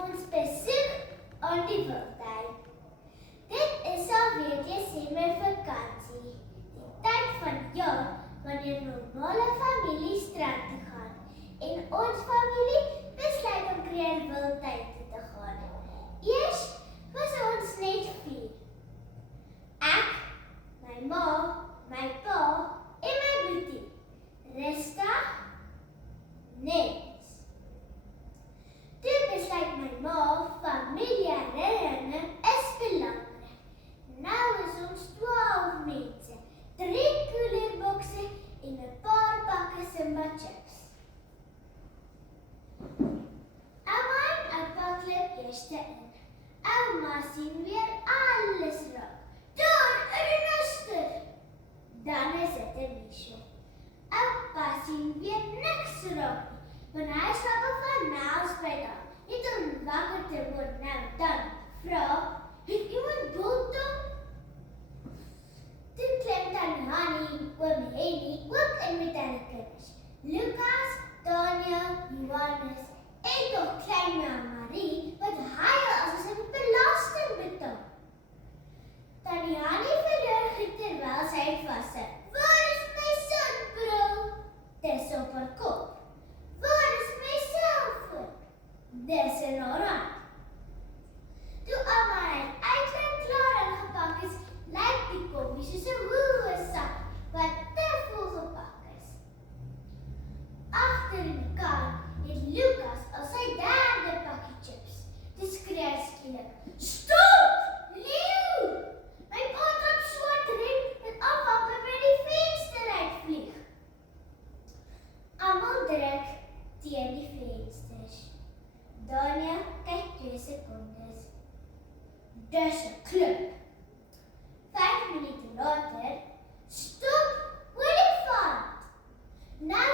Ons besoek aan die wildtuin. Dit is alweer Desember vakansie, die tyd van jaar wanneer normale familie strand toe gaan en ons familie besluit om Kruger Wildtuin toe te gaan. Eers was ons net 4. Ek, my ma, my pa en my boetie. Rista, Nens. Toe besluit my ma, familieherinnering is belangrik. Nou is ons 12 mense, 3 koelerboxe en 'n paar pakke Simba chips. Ouma en oupa klip eers in. Ouma sien weer alles raak. Daar, 'n renoster. Dan is dit 'n miesje. Oupa sien weer niks raak nie, want hy slaap al van naaldspruit af. Net om wakker te word nou dan vra, het iemand bultong? Toe klim Tannie Hannie, oom Henny ook in met hulle kinders. Lukas, Daniel, Johannes en tog klein Marie, wat huil as sy belasting betaal. Tannie Hannie verloor goed terwyl sy vassit. Waar is my sonbril? Dis op haar kop. Waar is my selfoon? Dis in haar hand. Toe ouma uitklim klaar ingepak is, lyk die koppie soos 'n hoë sak wat te vol gepak is. Agter in die kar het Lukas al sy 3de pakkie chips. Toe skree hy skielik, "Stop! Leeu! My pa trap swart rem en afhappe by die venster uitvlieg." Almal druk teen die vensters. Daniel kyk 2 sekondes. Dis 'n klip. 5 minute later, "Stop, olifant!" Nou